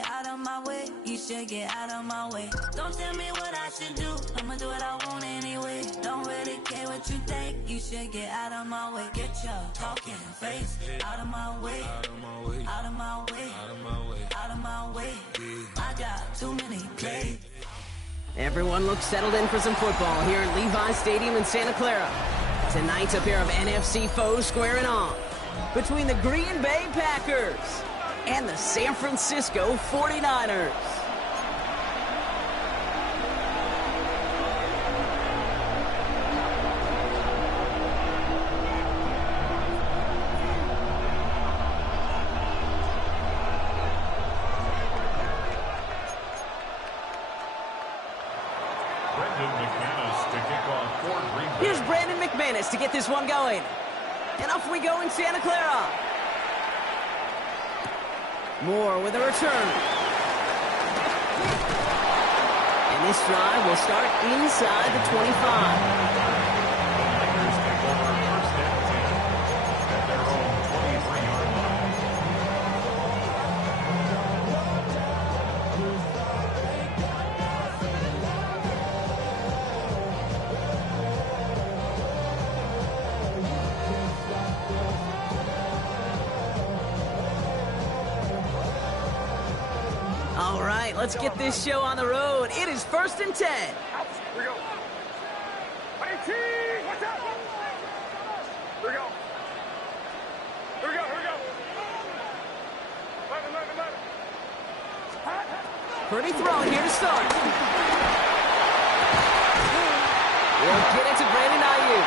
get out of my way. You should get out of my way. Don't tell me what I should do. I'ma do what I want anyway. Don't really care what you think. You should get out of my way. Get your talking face out of my way. Out of my way. Out of my way. Out of my way. Out of my way. I got too many plays. Everyone looks settled in for some football here at Levi's Stadium in Santa Clara. Tonight, a pair of NFC foes squaring off between the Green Bay Packers and the San Francisco 49ers. Here's Brandon McManus to get this one going. And off we go in Santa Clara. Moore with a return. And this drive will start inside the 25. All right, let's get this show on the road. It is 1st and 10. Here we go. Hey, watch out. Here we go. Here we go. Here we go. Let him. Pretty throw here to start. We'll get it to Brandon Ayuk.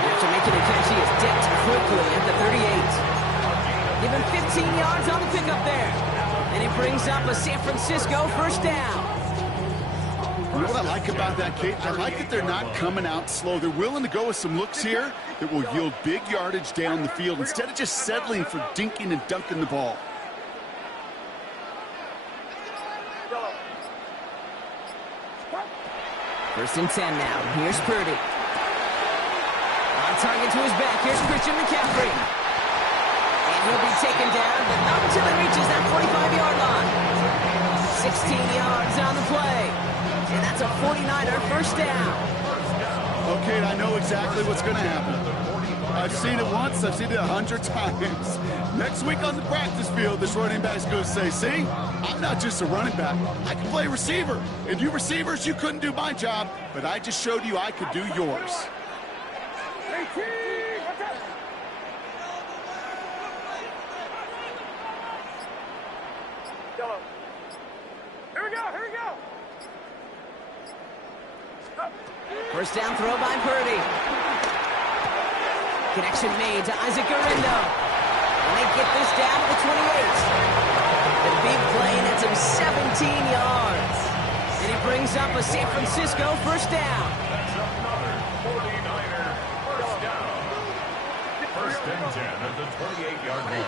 After making a catch, he is decked quickly at the 38. Give him 15 yards on the pickup there. And it brings up a San Francisco first down. You know what I like about that, Kate? I like that they're not coming out slow. They're willing to go with some looks here that will yield big yardage down the field instead of just settling for dinking and dunking the ball. First and 10 now. Here's Purdy. On target to his back. Here's Christian McCaffrey. And he'll be taken down, but not until he reaches that 45-yard line. 16 yards on the play. And that's a 49er first down. Okay, I know exactly what's going to happen. I've seen it once. I've seen it 100 times. Next week on the practice field, this running back's going to say, see, I'm not just a running back. I can play receiver. And you receivers, you couldn't do my job, but I just showed you I could do yours. First down throw by Purdy. Connection made to Isaac Guerrero. And they get this down to the 28. The big play nets him 17 yards. And he brings up a San Francisco first down. That's another 49er first down. First and 10 at the 28-yard line.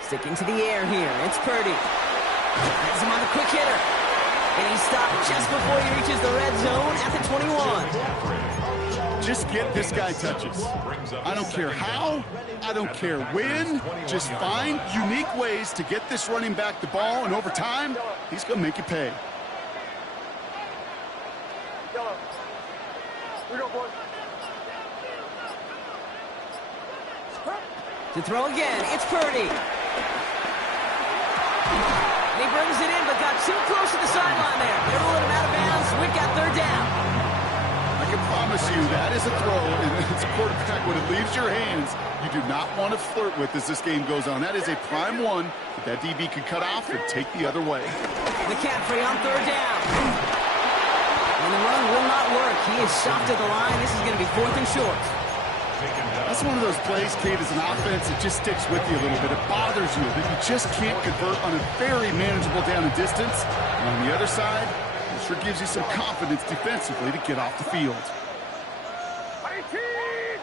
Sticking to the air here. It's Purdy. Has him on the quick hitter. And he stopped just before he reaches the red zone at the 21. Just get this guy touches. I don't care how, I don't care when. Just find unique ways to get this running back the ball, and over time, he's going to make you pay. To throw again, it's Purdy. And he brings it in, but got too close to the sideline there. They're rolling him out of bounds. We've got third down. I can promise you that is a throw, and as a quarterback, when it leaves your hands, you do not want to flirt with as this game goes on. That is a prime one that DB can cut off and take the other way. McCaffrey on third down. And the run will not work. He is stopped at the line. This is going to be 4th and short. That's one of those plays, Kate, as an offense, it just sticks with you a little bit. It bothers you that you just can't convert on a very manageable down and distance. And on the other side, it sure gives you some confidence defensively to get off the field.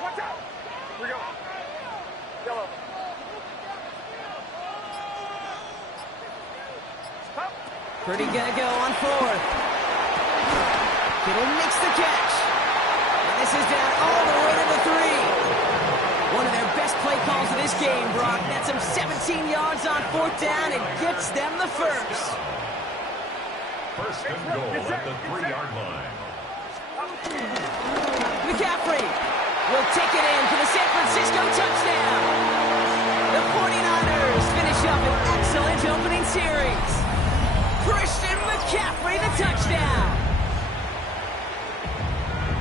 Watch out! Here we go. Yellow. Purdy gonna go on 4th. Kittle makes the catch. And this is down all the way to the 3. One of their best play calls of this game, Brock. That's him 17 14 yards on 4th down and gets them the first. First and goal at the 3-yard line. McCaffrey will take it in for the San Francisco touchdown. The 49ers finish up an excellent opening series. Christian McCaffrey, the touchdown.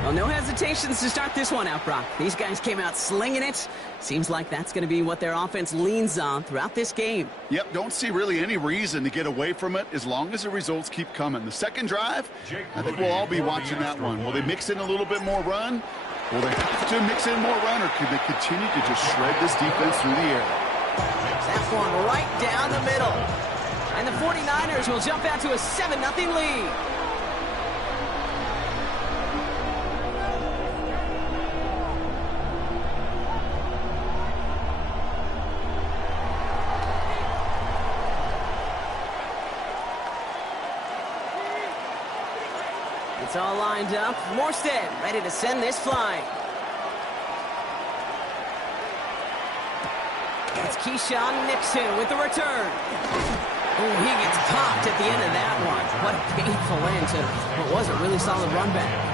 Well, no hesitations to start this one out, Brock. These guys came out slinging it. Seems like that's going to be what their offense leans on throughout this game. Yep, don't see really any reason to get away from it as long as the results keep coming. The second drive, I think we'll all be watching that one. Will they mix in a little bit more run? Will they have to mix in more run, or could they continue to just shred this defense through the air? That one right down the middle. And the 49ers will jump out to a 7-0 lead. It's all lined up. Morstead ready to send this flying. It's Keyshawn Nixon with the return. Oh, he gets popped at the end of that one. What a painful end to what was a really solid run back.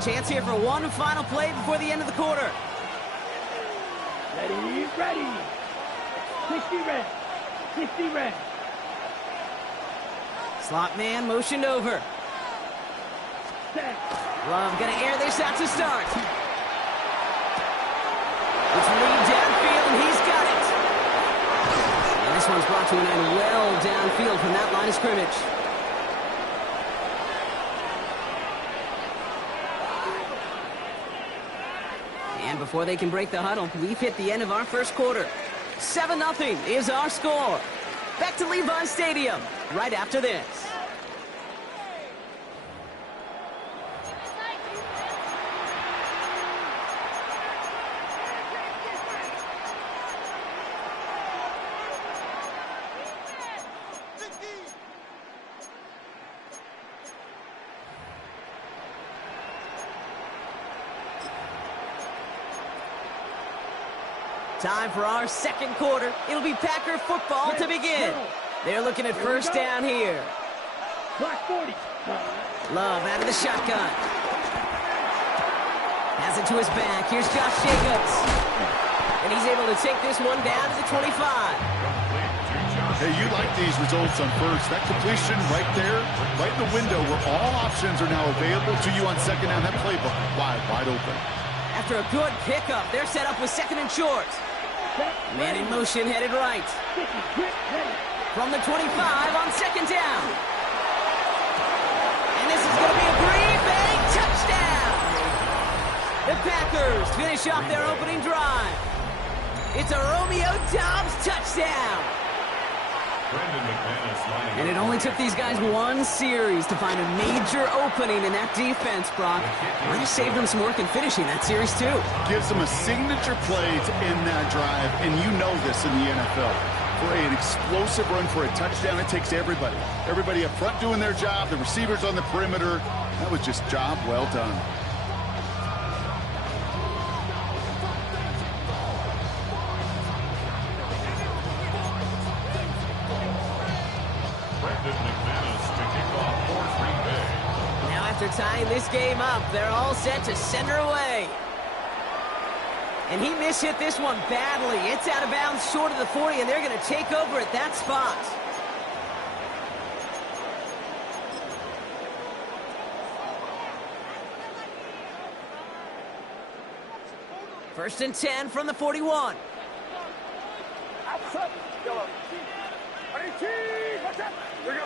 Chance here for one final play before the end of the quarter. Ready, ready. 60 red. 60 red. Slot man motioned over. Set. Love gonna air this out to start. It's Lee downfield, and he's got it. And this one's brought to an end well downfield from that line of scrimmage. And before they can break the huddle, we've hit the end of our first quarter. 7-0 is our score. Back to Levi Stadium right after this. Time for our second quarter. It'll be Packer football to begin. They're looking at first down here. Block 40. Love out of the shotgun. Has it to his back. Here's Josh Jacobs. And he's able to take this one down to the 25. Hey, you like these results on first. That completion right there, right in the window where all options are now available to you on second down. That playbook wide open. After a good pickup, they're set up with second and short. Man in motion, headed right. From the 25 on second down. And this is going to be a Green Bay touchdown. The Packers finish off their opening drive. It's a Romeo Doubs touchdown. And it only took these guys one series to find a major opening in that defense, Brock. Might have saved them some work in finishing that series, too. Gives them a signature play to end that drive, and you know this in the NFL. For an explosive run for a touchdown, it takes everybody. Everybody up front doing their job, the receivers on the perimeter. That was just job well done. After tying this game up, they're all set to send her away. And he mishit this one badly. It's out of bounds short of the 40, and they're going to take over at that spot. First and 10 from the 41. Outside. Yellow. 18. Watch out. Here we go.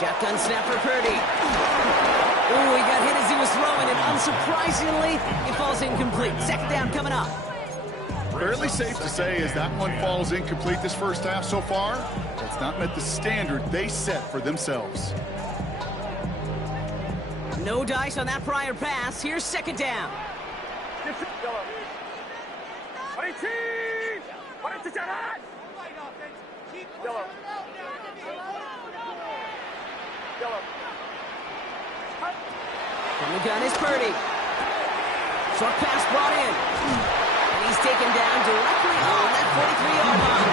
Shotgun snap for Purdy. Ooh, he got hit as he was throwing, and unsurprisingly, it falls incomplete. Second down coming up. Fairly safe to say as that one falls incomplete this first half so far, it's not met the standard they set for themselves. No dice on that prior pass. Here's second down. Yellow. Yellow. Yellow. From the gun is Purdy. Short pass brought in. And he's taken down directly on that 43-yard line.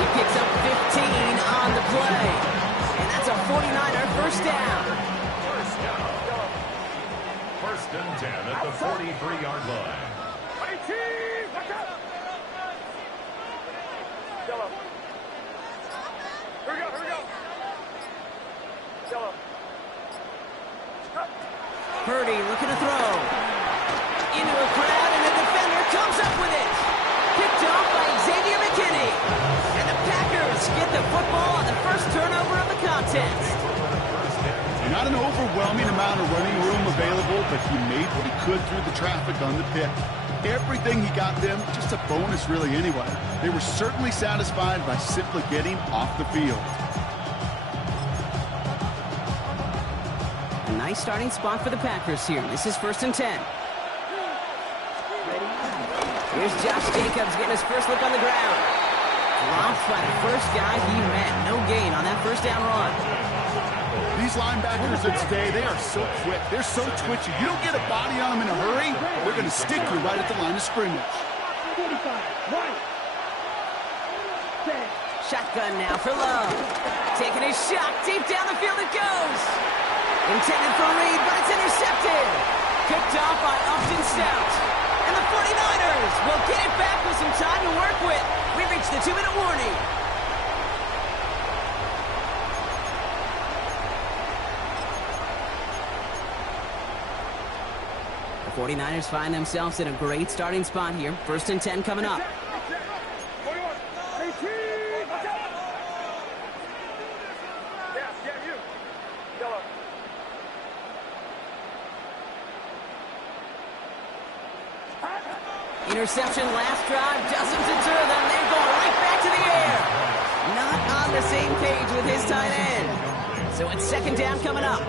He picks up 15 on the play. And that's a 49er first down. First and 10 at the 43-yard line. Watch out! Yellow. Here we go. Yellow. Purdy looking to throw. Into a crowd, and the defender comes up with it. Picked off by Xavier McKinney. And the Packers get the football on the first turnover of the contest. Not an overwhelming amount of running room available, but he made what he could through the traffic on the pick. Everything he got them, just a bonus really anyway. They were certainly satisfied by simply getting off the field. A nice starting spot for the Packers here. This is first and 10. Here's Josh Jacobs getting his first look on the ground. Dropped by the first guy he met. No gain on that first down run. These linebackers of today, they are so quick. They're so twitchy. You don't get a body on them in a hurry, they're going to stick you right at the line of scrimmage. Shotgun now for Love. Taking his shot. Deep down the field it goes. Intended for Reed, but it's intercepted. Picked off by Upton Stout. And the 49ers will get it back with some time to work with. We reached the 2-minute warning. The 49ers find themselves in a great starting spot here. First and 10 coming up. Interception last drive doesn't deter them. They're going right back to the air. Not on the same page with his tight end. So it's second down coming up.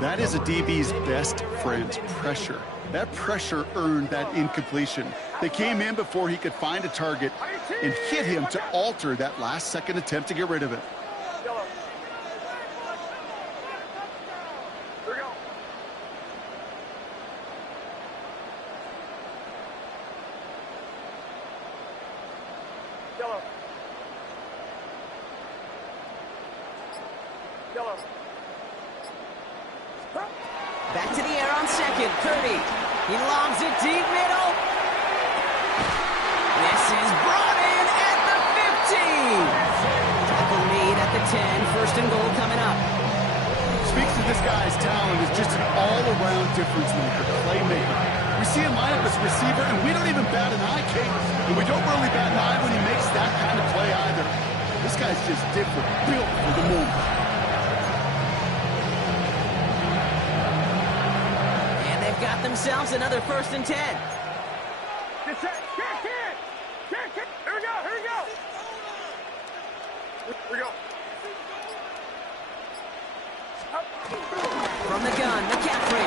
That is a DB's best friend, pressure. That pressure earned that incompletion. They came in before he could find a target and hit him to alter that last-second attempt to get rid of it. Back to the air on second. Purdy. He lobs it deep middle. This is brought in at the 15. Tackle made at the 10. First and goal coming up. Speaks to this guy's talent as just an all-around difference maker, playmaker. We see him line up as a receiver, and we don't even bat an eye, Kate. And we don't really bat an eye when he makes that kind of play either. This guy's just different, built for the moment. Got themselves another first and 10. Here we go. From the gun, McCaffrey.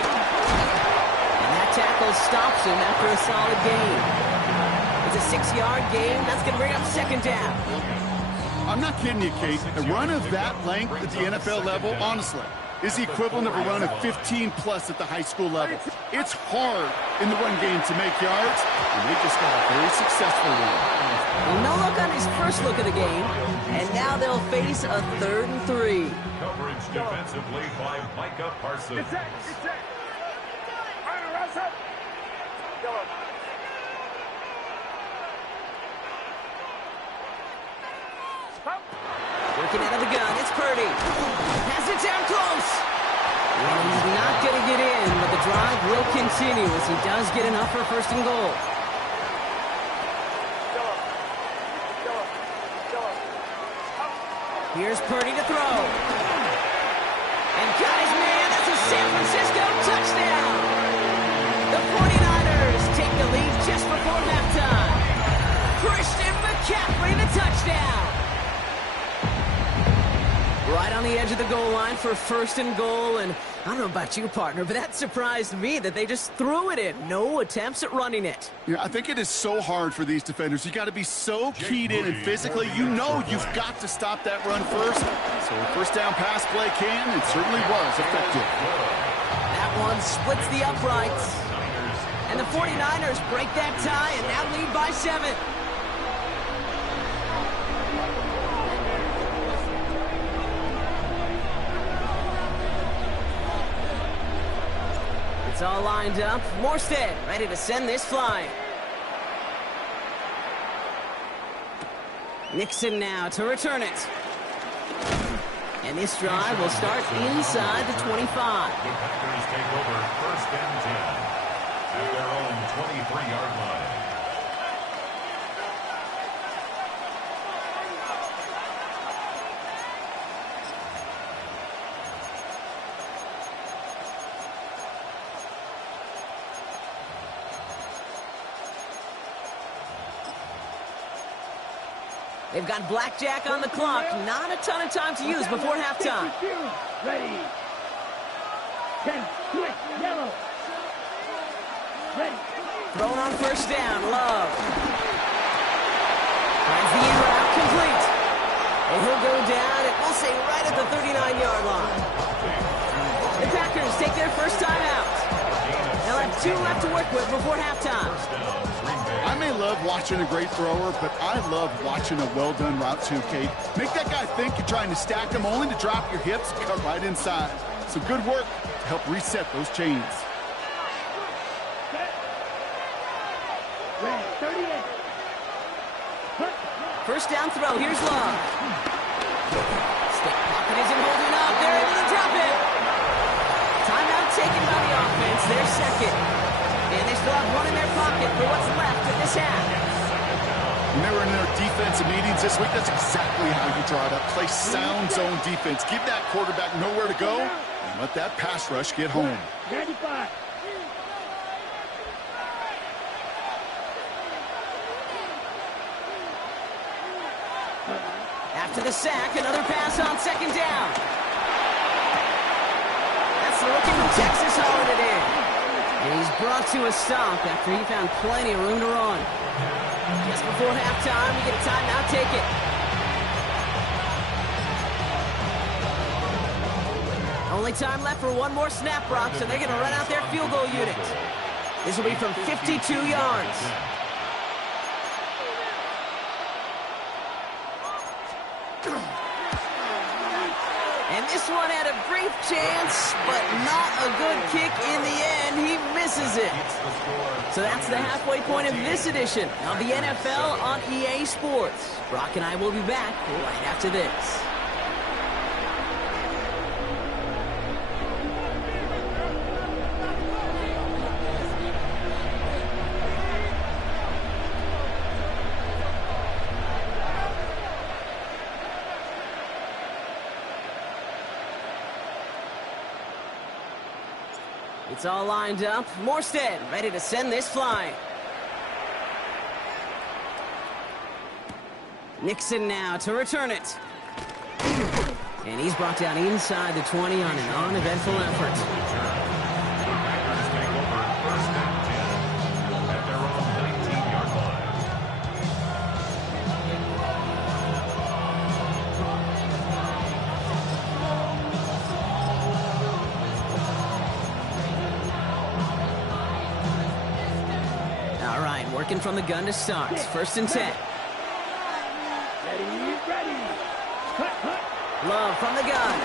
And that tackle stops him after a solid gain. It's a 6-yard gain. That's going to bring up second down. I'm not kidding you, Kate. A run of that length at the NFL level, honestly, is the equivalent of a run of 15-plus at the high school level. It's hard in the run game to make yards, and they just got a very successful one. Well, no look on his first look of the game, and now they'll face a 3rd and 3. Coverage defensively by Micah Parsons. Working out of the gun, it's Purdy. Has it down close. And he's not going to get in, but the drive will continue as he does get enough for first and goal. Here's Purdy to throw. And got his man. That's a San Francisco touchdown. The 49ers take the lead just before halftime. Christian McCaffrey, the touchdown. Right on the edge of the goal line for first and goal, and I don't know about you, partner, but that surprised me that they just threw it in. No attempts at running it. Yeah, I think it is so hard for these defenders. You got to be so keyed in and physically. You know you've got to stop that run first. So a first down pass play can, and certainly was effective. That one splits the uprights. And the 49ers break that tie and now lead by 7. It's all lined up. Morstead ready to send this flying. Nixon now to return it. And this drive will start inside the 25. The Packers take over first and 10 at their own 23-yard line. They've got blackjack on the clock. Not a ton of time to use before halftime. Ready. 10, switch, yellow. Ready. Thrown on first down, Love. Finds the in route complete. And he'll go down, and we'll say right at the 39-yard line. The Packers take their first time out. They'll have 2 left to work with before halftime. I may love watching a great thrower, but I love watching a well-done route too, Kate. Make that guy think you're trying to stack him only to drop your hips and cut right inside. So good work to help reset those chains. Ready. 38. First down throw, here's Love. Stick pocket isn't holding up. They're able to drop it. Timeout taken by the offense. Their second. And they still have one in their pocket for what's left of this half. When they were in their defensive meetings this week, that's exactly how you draw it up. Play sound zone defense. Give that quarterback nowhere to go, and let that pass rush get home. 95. After the sack, another pass on second down. That's the rookie from Texas hauling it in. And he's brought to a stop after he found plenty of room to run. Just before halftime, we get a timeout, take it. Only time left for one more snap, Brock, so they're going to run out their field goal unit. This will be from 52 yards. And this one had a brief chance, but not a good kick in the end. He misses it. So that's the halfway point of this edition of the NFL on EA Sports. Brock and I will be back right after this. It's all lined up. Morstead ready to send this flying. Nixon now to return it. And he's brought down inside the 20 on an uneventful effort. Packers take over first and 10 at their own 19-yard line. All right, working from the gun to start. First and 10. Ready. Cut. Love from the gun.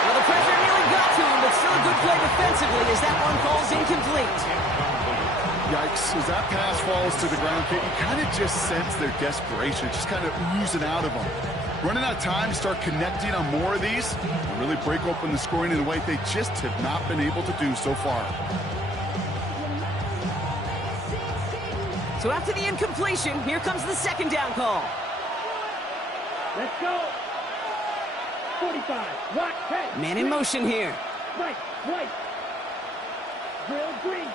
Well, the pressure nearly got to him, but still a good play defensively as that one falls incomplete. Yikes, as that pass falls to the ground, Kate, you kind of just sense their desperation, just kind of oozing out of them. Running out of time to start connecting on more of these and really break open the scoring in a way they just have not been able to do so far. So after the incompletion, here comes the second down call. Let's go. 45. Watch. Hey. Man in motion here. Right. Drill green.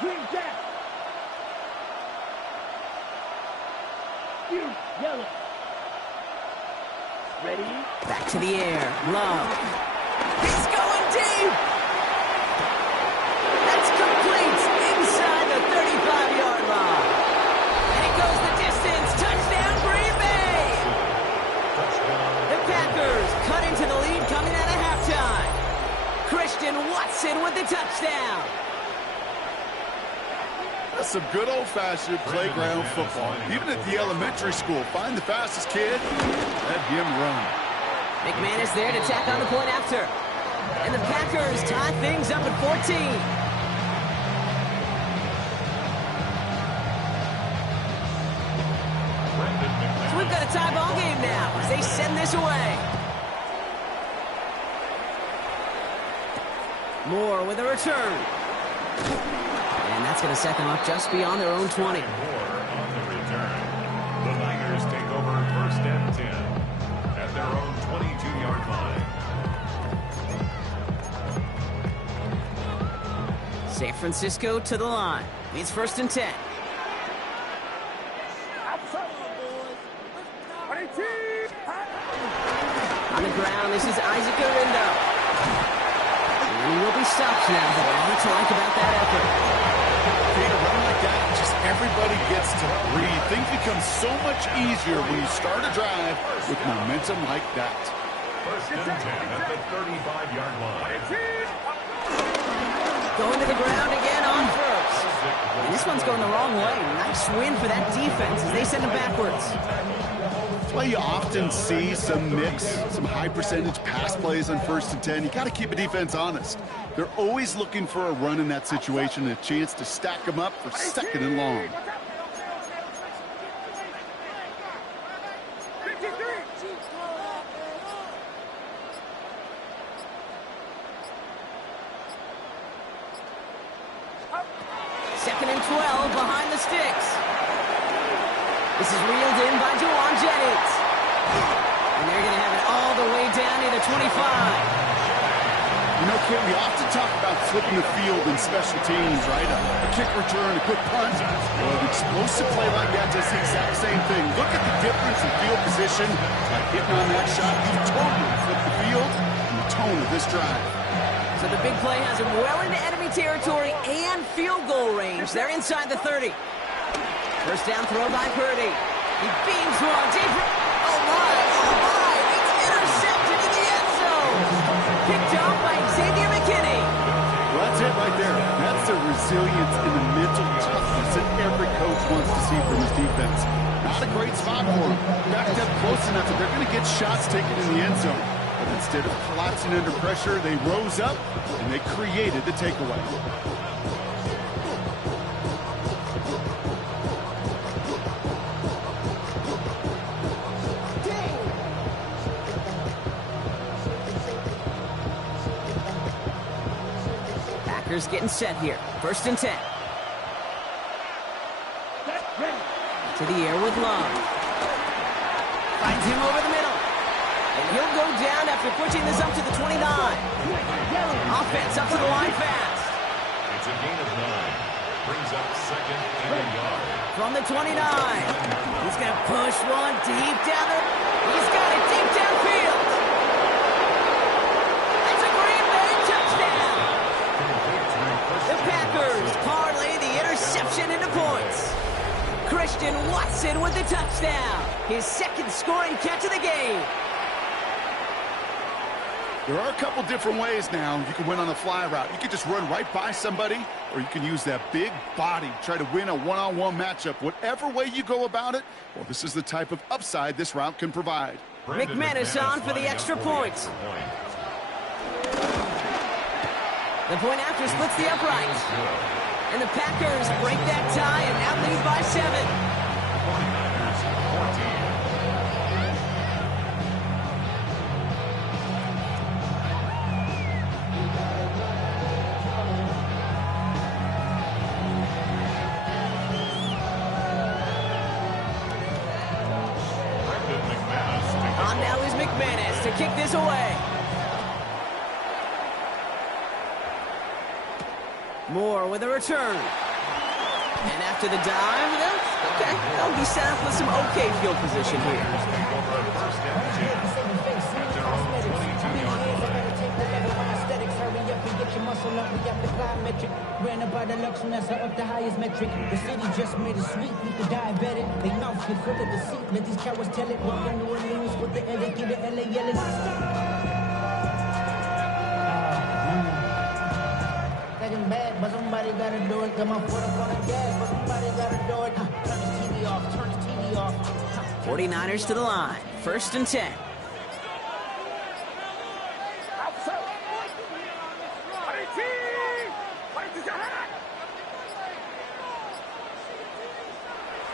Green jack. You, yellow. Ready? Back to the air. Love. He's going deep. That's complete inside the 35-yard line. And it goes the distance. Touchdown, Green Bay. The Packers cut into the lead coming out of halftime. Christian Watson with the touchdown. That's some good old-fashioned playground football. Even at the elementary school, find the fastest kid, let him run. McManus there to tack on the point after. And the Packers tie things up at 14. So we've got a tie ball game now as they send this away. Moore with a return. And that's going to set them up just beyond their own 20. Moore on the return. The Niners take over first and 10 at their own 22-yard line. San Francisco to the line. It's first and 10. On the ground, this is Isaac Arindo. He will be stopped now, but a lot to like about that effort. Okay, to run like that, just everybody gets to breathe. Things become so much easier when you start a drive with momentum like that. First and 10 at the 35-yard line. Going to the ground again on first. And this one's going the wrong way. Nice win for that defense as they send him backwards. That's why you often see some mix, some high-percentage pass plays on first and 10. You got to keep a defense honest. They're always looking for a run in that situation and a chance to stack them up for second and long. Second and 12 behind the sticks. This is reeled in by Juwan Jennings. And they're going to have it all the way down near the 25. You know, Kim, we often talk about flipping the field in special teams, right? A kick return, a quick punt. Well, an explosive play like that does the exact same thing. Look at the difference in field position. By hitting on that shot, you totally flip the field and the tone of this drive. So the big play has him well into enemy territory and field goal range. They're inside the 30. First down throw by Purdy. He beams one deep. Oh my, it's intercepted in the end zone. Picked off by Xavier McKinney. Well, that's it right there. That's the resilience and the mental toughness that every coach wants to see from his defense. Not a great spot for him. Backed up close enough that they're going to get shots taken in the end zone. But instead of collapsing under pressure, they rose up and they created the takeaway. Packers getting set here. First and 10. To the air with Love. Finds him over the middle. And he'll go down after pushing this up to the 29. Offense up to the line fast. It's a gain of 9. Brings up second and a yard. From the 29. He's going to push one deep down the... He's got it deep downfield. That's a Green Bay touchdown. The Packers parlay the interception into points. Christian Watson with the touchdown. His second scoring catch of the game. There are a couple different ways now. You can win on the fly route. You can just run right by somebody, or you can use that big body, try to win a one-on-one matchup. Whatever way you go about it, well, this is the type of upside this route can provide. McManus on for the extra point. The point after splits the uprights. And the Packers break that tie and now lead by 7. 49ers 14. On now is McManus to kick this away. Moore with a return. after the dive. Okay, they'll be set up with some okay field position here. First and 10 at their own 22-yard line. Muscle up, we got the plyometric. Ran about the luxury, that's up the highest metric. The city just made it sweet, meet the diabetic. They mouth get full of deceit, let these cowards tell it. Welcome to New Orleans with the LA, get the LA yelling. Second bad, but somebody gotta do it. Got my foot up on the gas, but somebody gotta do it. Turn this TV off, turn this TV off. 49ers to the line, 1st and 10.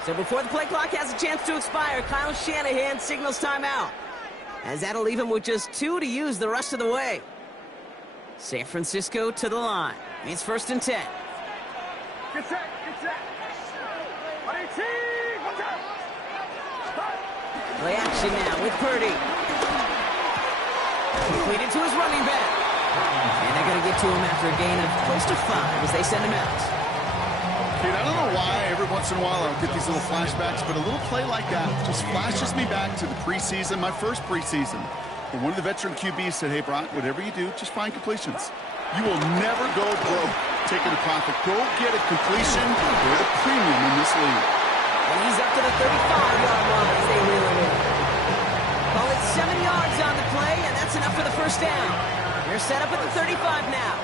So before the play clock has a chance to expire, Kyle Shanahan signals timeout, as that'll leave him with just 2 to use the rest of the way. San Francisco to the line. It's 1st and 10. Get set, get set. Play action now with Purdy. Completed to his running back. And they're going to get to him after a gain of close to 5 as they send him out. Dude, I don't know why every once in a while I'll get these little flashbacks, but a little play like that just flashes me back to the preseason, my first preseason. And one of the veteran QBs said, hey, Brock, whatever you do, just find completions. You will never go broke taking a profit. Go get a completion. They're the premium in this league. And he's up to the 35-yard line as they reel him in. Call it 7 yards on the play, and that's enough for the first down. They're set up at the 35 now.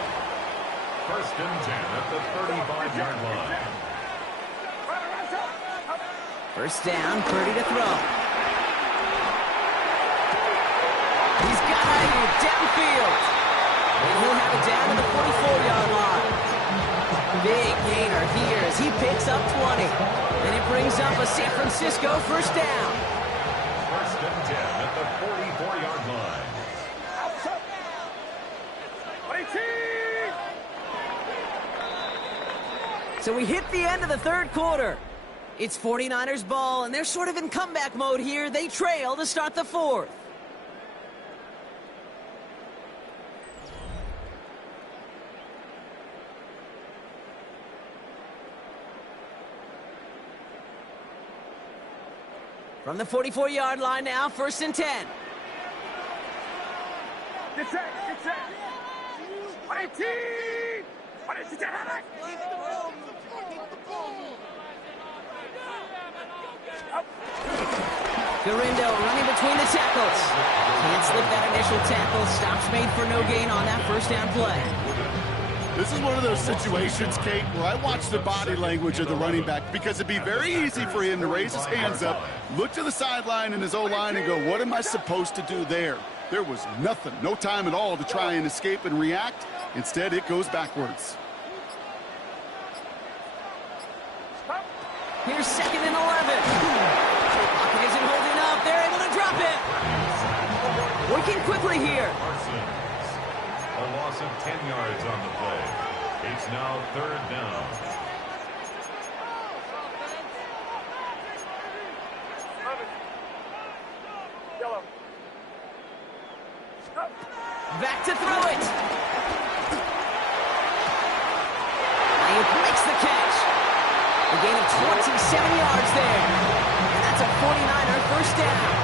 1st and 10 at the 35-yard line. 1st down, Purdy to throw. He's got it downfield. And he'll have it down to the 44-yard line. Big gainer here as he picks up 20. And it brings up a San Francisco 1st down. 1st and 10 at the 44-yard line. So we hit the end of the 3rd quarter. It's 49ers ball, and they're sort of in comeback mode here. They trail to start the 4th. From the 44-yard line now, 1st and 10. Get set, get set. 18! Garindo running between the tackles. Can't slip that initial tackle. Stops made for no gain on that 1st down play. This is one of those situations, Kate, where I watch the body language of the running back because it'd be very easy for him to raise his hands up, look to the sideline in his O-line and go, what am I supposed to do there? There was nothing, no time at all to try and escape and react. Instead, it goes backwards. Here's 2nd and 11. Pocket isn't holding up. They're able to drop it. Working quickly here. A loss of 10 yards on the play. It's now 3rd down. Yellow. Back to throw it. And he makes the catch. A gain of 27 yards there. And that's a 49er 1st down.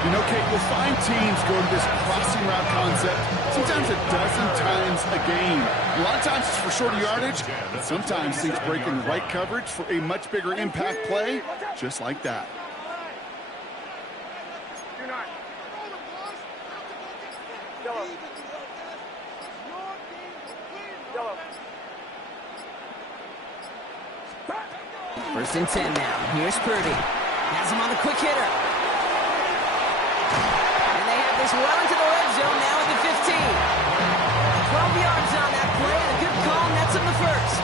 You know, Kate, you'll find teams go to this crossing route concept sometimes a dozen times a game. A lot of times it's for shorter yardage, but sometimes things break in the right coverage for a much bigger impact play, just like that. Yellow. Yellow. 1st and 10 now. Here's Purdy. Has him on the quick hitter. And they have this well into the red zone now at the 15. 12 yards on that play, and a good call nets him the 1st.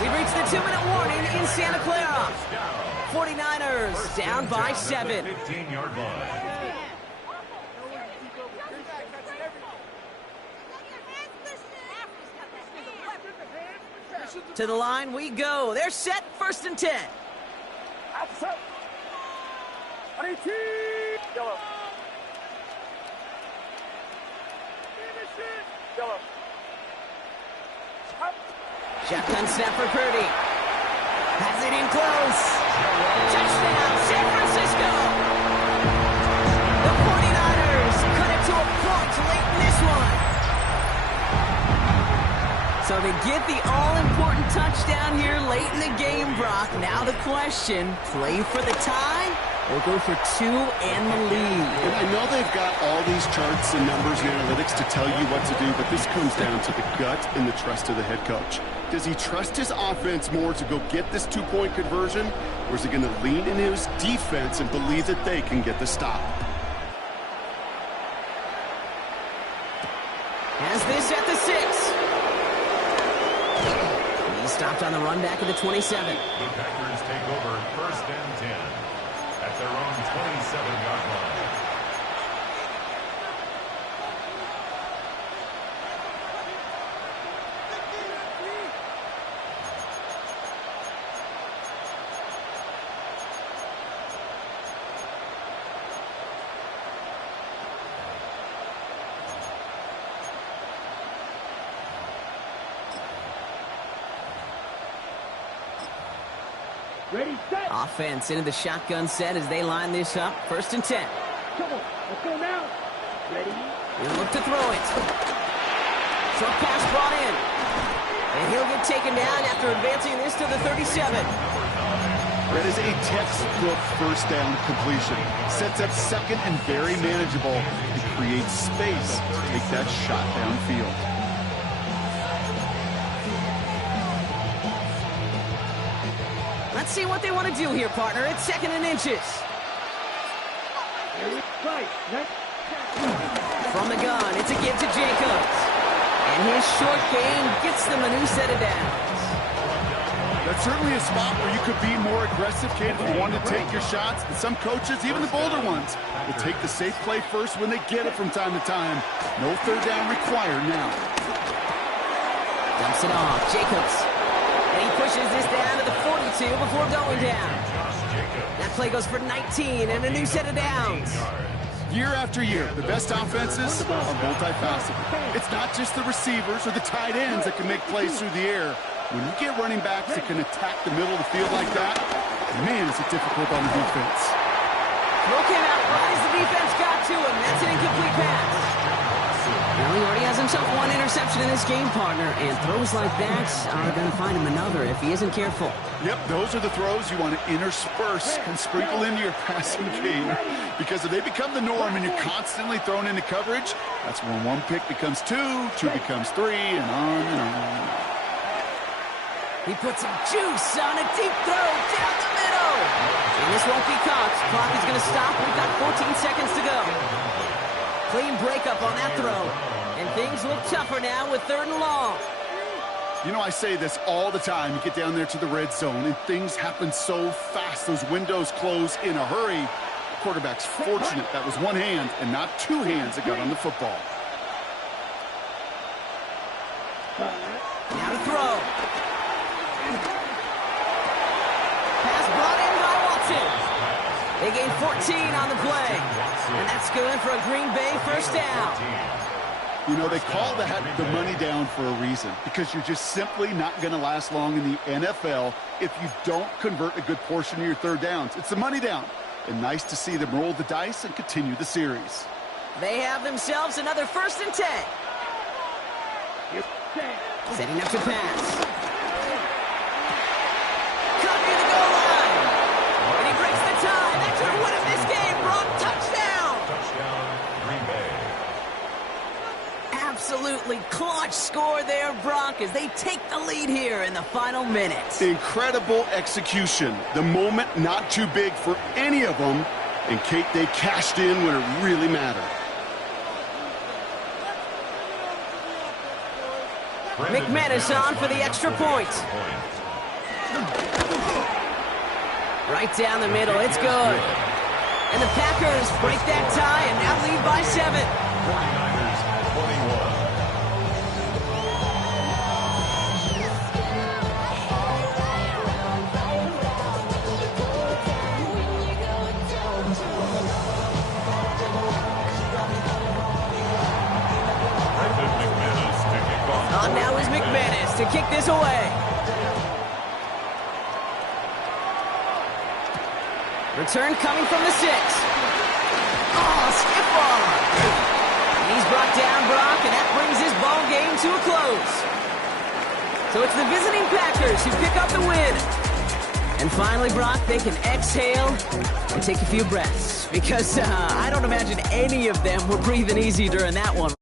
We've reached the 2-minute warning in Santa Clara. 49ers down by 7. 15-yard line. To the line we go. They're set, 1st and 10. Outside. 18. Yellow. Yellow. Shotgun snap for Purdy. Has it in close. Touchdown, San Francisco. The 49ers cut it to a point late in this one. So they get the all-important touchdown here late in the game, Brock. Now the question, play for the tie or go for two and the lead? And I know they've got all these charts and numbers and analytics to tell you what to do, but this comes down to the gut and the trust of the head coach. Does he trust his offense more to go get this two-point conversion, or is he going to lean into his defense and believe that they can get the stop? Has this at the 6. He's stopped on the run back at the 27. The Packers take over 1st and 10 at their own 27-yard line. Ready, set. Offense into the shotgun set as they line this up. 1st and 10. Come on, let's go now. Ready. He'll look to throw it. Short pass brought in. And he'll get taken down after advancing this to the 37. That is a textbook first down completion. Sets up second and very manageable. It creates space to take that shot downfield. Let's see what they want to do here, partner. It's 2nd and inches. From the gun, it's a give to Jacobs. And his short gain gets them a new set of downs. That's certainly a spot where you could be more aggressive, kid, if you want to take your shots. And some coaches, even the bolder ones, will take the safe play first when they get it from time to time. No third down required now. Dumps it off. Jacobs. And he pushes this down to the 42 before going down. That play goes for 19 and a new set of downs. Year after year, the best offenses are multifaceted. It's not just the receivers or the tight ends that can make plays through the air. When you get running backs that can attack the middle of the field like that, man, is it difficult on the defense. Throw came out right as the defense got to him. That's an incomplete pass. Well, he already has himself one interception in this game, partner, and throws like that are going to find him another if he isn't careful. Yep, those are the throws you want to intersperse and sprinkle into your passing game, because if they become the norm and you're constantly thrown into coverage, that's when one pick becomes two, two becomes three, and on and on. He puts some juice on a deep throw down the middle. And this won't be caught. Clock is going to stop. We've got 14 seconds to go. Clean breakup on that throw. And things look tougher now with 3rd and long. You know, I say this all the time. You get down there to the red zone, and things happen so fast. Those windows close in a hurry. The quarterback's fortunate that was one hand and not two hands that got on the football. Now to throw. Pass brought in by Watson. They gain 14 on the play. And that's good for a Green Bay 1st down. You know, they call that the money down for a reason, because you're just simply not going to last long in the NFL if you don't convert a good portion of your 3rd downs. It's the money down. And nice to see them roll the dice and continue the series. They have themselves another 1st and 10. Setting up to pass. Cut near the goal line. And he breaks the tie. That could win him this game. Brock, touchdown. Touchdown, Green Bay. Absolutely clutch score there, Brock, as they take the lead here in the final minute. Incredible execution. The moment not too big for any of them. And Kate, they cashed in when it really mattered. McManus on for the extra point. Right down the middle, it's good. And the Packers break that tie and now lead by 7. 49ers 21. On now is McManus to kick this away. Return coming from the 6. Oh, skip on. And he's brought down, Brock, and that brings his ball game to a close. So it's the visiting Packers who pick up the win. And finally, Brock, they can exhale and take a few breaths. Because I don't imagine any of them were breathing easy during that one.